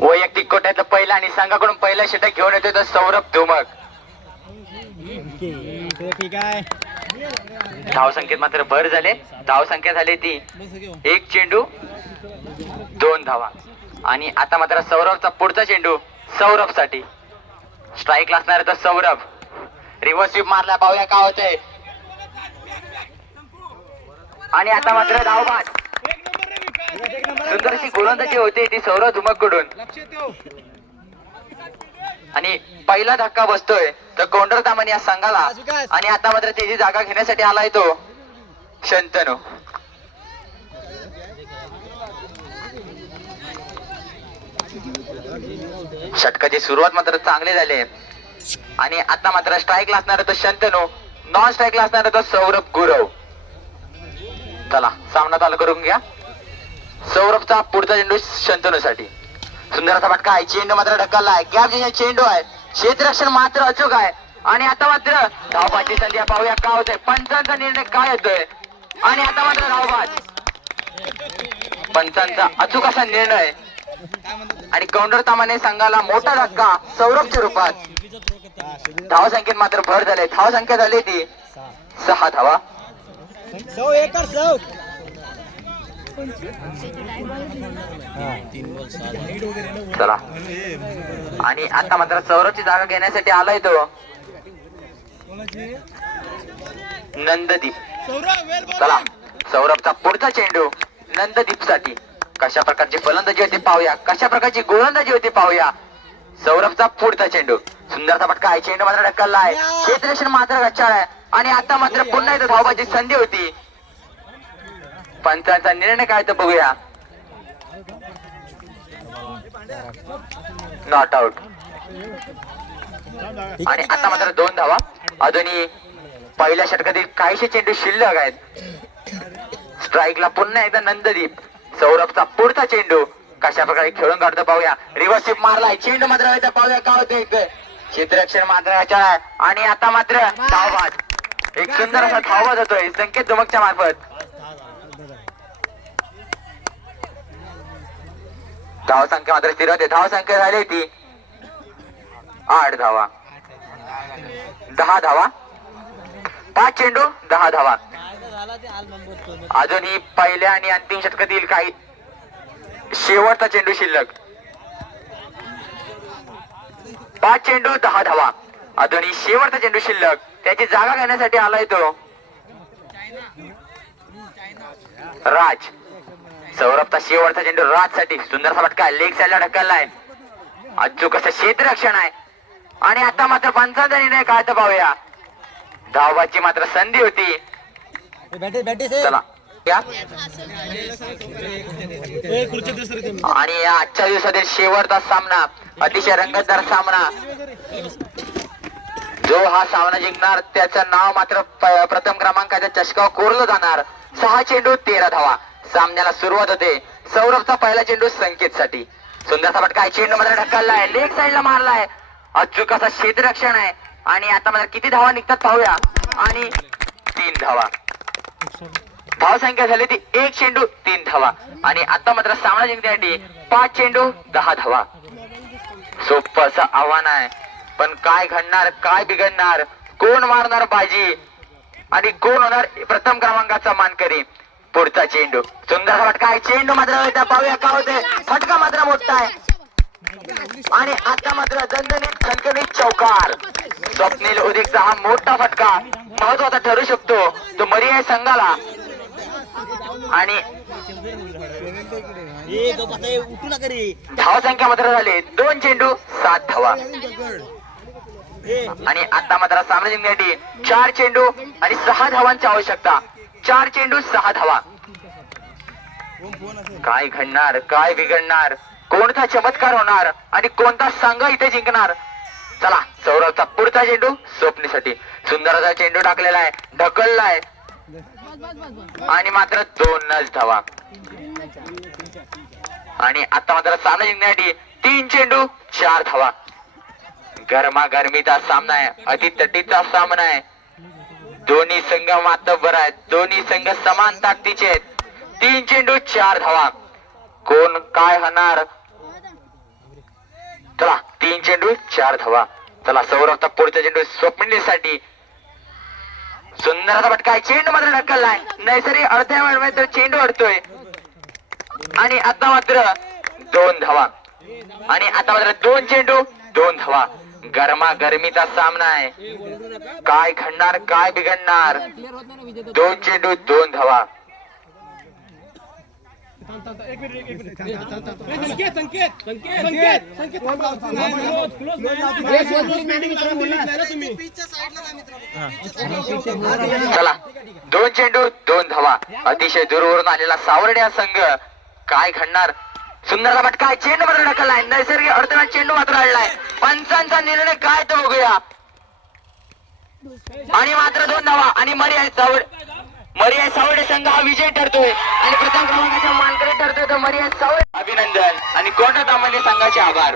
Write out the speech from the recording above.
वैयक्तिक कोट्यातलं पहिला आणि संघाकडून पहिला षटक घेऊन येतोय तो सौरभ धुमक. ठीक आहे. धाव संख्येत मात्र भर झाले. धाव संख्या झाली ती 1 चेंडू 2 धावा. आणि आता मात्र सौरभचा पुढचा चेंडू सौरभ साठी. स्ट्राईक असणार तर सौरभ रिव्हर्स स्वीप मारला. पाहूया काय होतंय. आणि आता मात्र धावबाद. सुंदरशी गोलंदाजी होती ती सौरभ धुमक कडून. आणि पहिला धक्का बसतोय तर कोंडर तामण या संघाला. आणि आता मात्र त्याची जागा घेण्यासाठी आलाय तो शंतनू. षटकाची सुरुवात मात्र चांगली झाली. आणि आता मात्र स्ट्राईक असणार तो शंतनू. नॉन स्ट्राईक असणार तो सौरभ गुरव. चला सामना चालू करून घ्या. सौरभचा पुढचा चेंडू शंतनू साठी. सुंदर असा फटका आहे. चेंडू मात्र ढकललाय. गॅप चेंडू आहे. क्षेत्ररक्षण मात्र अचूक आहे. आणि आता मात्र धावबादची संधी. पाहूया काय होतंय. पंचांचा निर्णय काय येतोय. आणि आता मात्र धावबाद. पंचांचा अचूक असा निर्णय. आणि काउंटर तामाने संघाला मोठा धक्का सौरभच्या रूपात. धाव संख्येत मात्र भर झाले. धाव संख्या झाली ती 6 धावा. चला आणि आता मात्र सौरभची जागा घेण्यासाठी आलाय तो नंददीप. चला सौरभचा पुढचा चेंडू नंददीप साठी. कशा प्रकारची फलंदाजी होती पाहूया. कशा प्रकारची गोलंदाजी होती पाहूया. सौरभचा पुढचा चेंडू. सुंदरचा फटका आहे. चेंडू मात्र ढकलला आहे. क्षेत्ररक्षण मात्र गच्चाळ आहे. आणि आता मात्र पुन्हा एकदा धावबाची संधी होती. पंचांचा निर्णय काय तर बघूया. Not out. आणि आता मात्र 2 धावा. अजूनही पहिल्या षटकातील काहीशे चेंडू शिल्लक आहेत. स्ट्राईकला पुन्हा एकदा नंददीप. सौरभचा पुढचा चेंडू कशा प्रकारे खेळून काढतो पाहूया. रिव्हर्स स्वीप मारलाय. चेंडू मात्र पाहूया काय होतंय. क्षेत्ररक्षण मात्र आहे. आणि आता मात्र धावबाद. एक सुंदर असा धावबाद होतोय संकेत धुमकच्या मार्फत. धाव संख्या मात्र स्थिर होते. धाव संख्या झाली ती 8 धावा. 10 धावा. 5 चेंडू 10 धावा. अजूनही पहिल्या आणि अंतिम षटकातील काही शेवटचा चेंडू शिल्लक. 5 चेंडू 10 धावा. अजूनही शेवटचा चेंडू शिल्लक. त्याची जागा घेण्यासाठी आलाय तो राज. सौरभचा शेवटचा चेंडू राज साठी. सुंदरसा फटका लेग साईडला ढकललाय. अचूक असं क्षेत्ररक्षण आहे. आणि आता मात्र पंचांचा निर्णय काय तर पाहूया. धावबाची मात्र संधी होती. चला आणि या आजच्या दिवसातील शेवटचा सामना अतिशय रंगतदार सामना. जो हा सामना जिंकणार त्याचं नाव मात्र प्रथम क्रमांकाच्या चषकावर कोरलं जाणार. 6 चेंडू 13 धावा. सामन्याला सुरुवात होते. सौरभचा पहिला चेंडू संकेत साठी. सुंदरचा फटका आहे. चेंडू मात्र ढकललाय. लेग साईडला मारलाय. अचूक असा क्षेत्ररक्षण आहे. आणि आता मात्र किती धावा निघतात पाहूया. आणि 3 धावा. धाव संख्या झाली ती 1 चेंडू 3 धावा. आणि आता मात्र सामना जिंकण्यासाठी 5 चेंडू 10 धावा. सोपं असं आव्हान आहे. पण काय घडणार काय बिघडणार. कोण मारणार बाजी आणि कोण होणार प्रथम क्रमांकाचा मानकरी. पुढचा चेंडू. सुंदर फटका आहे. चेंडू मात्र पाहूया काय होते. फटका मात्र मोठा आहे. आणि आता मात्र दणदणीत खणखणीत चौकार. स्वप्नील उदिकचा हा मोठा फटका महत्वाचा ठरू शकतो तो मर्याय संघाला. आणि धाव संख्या मात्र झाली 2 चेंडू 7 धावा. आणि आता मात्र सामना जिंकण्यासाठी 4 चेंडू आणि 6 धावांची आवश्यकता. 4 चेंडू 6 धावा. काय घडणार काय बिघडणार. कोणता चमत्कार होणार आणि कोणता संघ इथे जिंकणार. चला सौरभचा पुढचा चेंडू स्वप्नीसाठी. सुंदर असा चेंडू टाकलेला आहे. ढकललाय. आणि मात्र 2 धावा. आणि आता मात्र सामना जिंकण्यासाठी 3 चेंडू 4 धावा. गरमागरमीचा सामना आहे. अति तटीचा सामना आहे. दोन्ही संघ मातब्बर आहेत, दोन्ही संघ समान ताकदीचे आहेत. 3 चेंडू 4 धावा. कोण काय होणार? चला 3 चेंडू 4 धावा. चला सौरभचा पुढचा चेंडू स्वप्नीलसाठी. सुंदर असा फटका, चेंडू मात्र ढकललाय. नैसर्गिक अर्ध्या वेळेत चेंडू अडतोय आणि आता मात्र 2 धावा. आणि आता मात्र 2 चेंडू 2 धावा. गरमा गरमीचा सामना आहे. काय घडणार, काय बिघडणार? 2 चेंडू 2 धावा. चला 2 चेंडू 2 धावा. अतिशय दूरवरून आलेला सावर्ड्या संघ. काय घडणार? सुंदर फटका, चेंडू मात्र ढकललाय. नैसर्गिक अडथळा चेंडू मात्र आणलाय. पंचांचा निर्णय काय तो बघूया. आणि मात्र 2 धावा. आणि मर्यादित सावर्डे संघ हा विजय ठरतोय आणि प्रथम क्रमांकाचा मानकरी ठरतोय तो मर्यादित सावर्डे. अभिनंदन आणि कोणता तांबे संघाचे आभार.